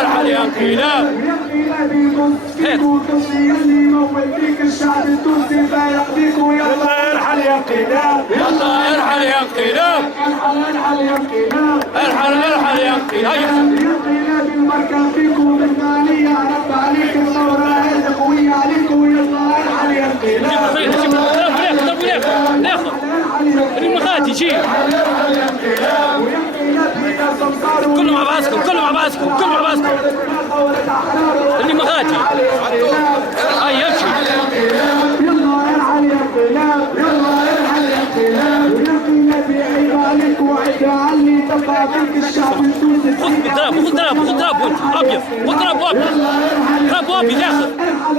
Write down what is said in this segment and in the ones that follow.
ارحل يا انقلاب الشعب التونسي لا يقضيكوا يلا ارحل يا انقلاب يلا ارحل يا انقلاب ارحل يا انقلاب ارحل يا انقلاب يا انقلاب المركب فيكم بالمالية رب عليك الثورة هذه قوية عليكم يلا ارحل يا انقلاب المخاتي جي كله مع بعضكم كله مع بعضكم كله مع بعضكم اللي مخاتي هاي يمشي يلا ارحل يا انقلاب يلا ارحل يا انقلاب ويقينا بعيب عليك وعيب عني تبقى بك الشعب التونسي خذ ضرب ابيض خذ ضرب ابيض ياخذ ارحل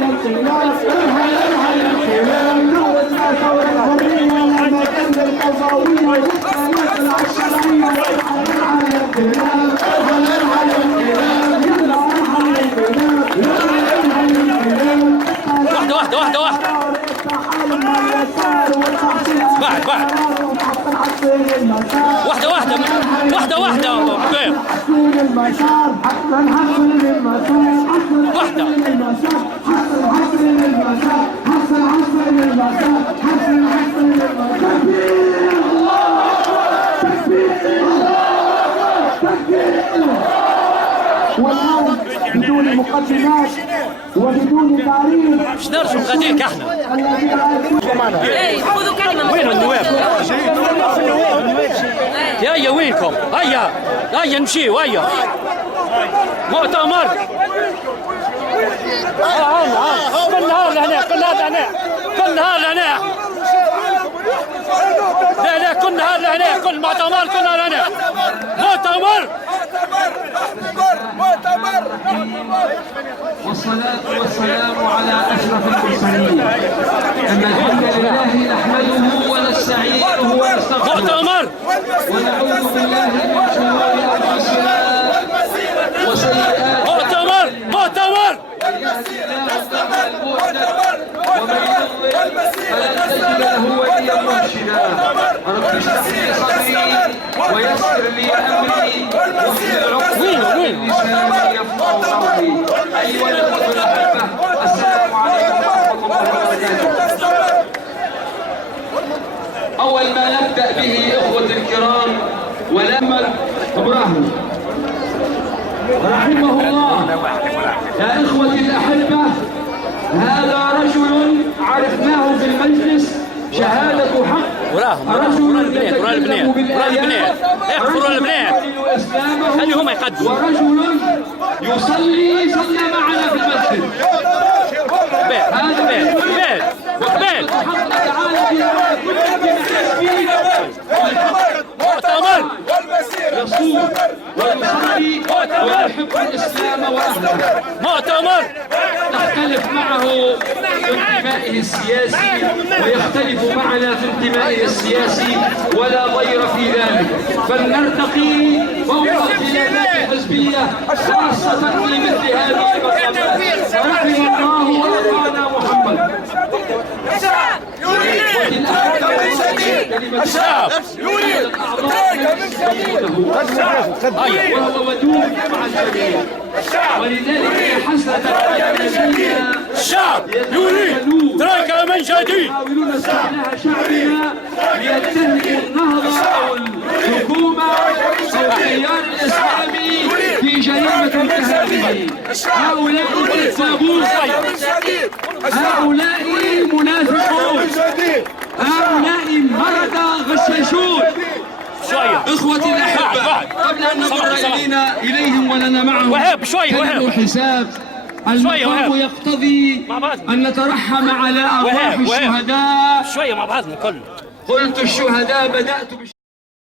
يا انقلاب ارحل يا انقلاب نوتنا ثورة الحرية لما كان القضاوية مثل الشرعية ارحل يا انقلاب ارحل يا انقلاب يلا ارحل يا انقلاب يلا ارحل يا انقلاب واحدة بعد واحدة حسن المسار حسن المسار واحدة والآن بدون مقدمات وبدون تعريف مش نرجو غاديك احنا خذوا كلمة وين النواب؟ هيا وينكم؟ هيا نمشيو هيا مؤتمر كل نهار لهنا كل نهار لهنا لا كل نهار لهنا كل مؤتمر كل نهار لهنا مؤتمر والصلاة والسلام على أشرف المرسلين أن الحمد لله نحمده ونستعينه ونستغفره مؤتمر ونعوذ بالله من شرور أنفسنا وسيئات مؤتمر ومن يضلل فلن تجد له وليا مرشدا رب اشرح لي صدري ويسر لي أمري واحلل عقدة من لساني يفقهوا قولي أيها الأخوة الأحبة السلام عليكم ورحمة الله وبركاته. أول ما نبدأ به إخوة الكرام ولما إبراهيم رحمه الله يا إخوتي الأحبة هذا رجل عرفناه في المجلس شهادة حق رجل يتكلم بالآيات خليهم يقدموا ورجل يصلي صلى معنا في المسجد بيت حق تعالى في كل مؤتمر يصوم ويصلي ويحب الإسلام وأهله مؤتمر نختلف معه في انتمائه السياسي ويختلف معنا في انتمائه السياسي ولا ضير في ذلك، فلنرتقي فوق الخلافات الحزبية خاصة في مثل هذه المقامات. رحم الله وأطعنا محمد. الشعب يريد إخراجه من جديد. وهو ودود مع الجميع، ولذلك حسرة الشعب يريد إخراجه من جديد. يحاولون استغناء شعبنا ليتهموا النهضة أو الحكومة أو التيار الإسلامي في جريمة كهذه. هؤلاء كذابون، هؤلاء منافقون، هؤلاء مرضى غشاشون. إخوتي الأحبة، قبل أن نمر إليهم ولنا معهم كلمة حساب، المقام يقتضي أن نترحم على أرواح الشهداء. شوية مع بعضنا كله. قلت الشهداء بدأت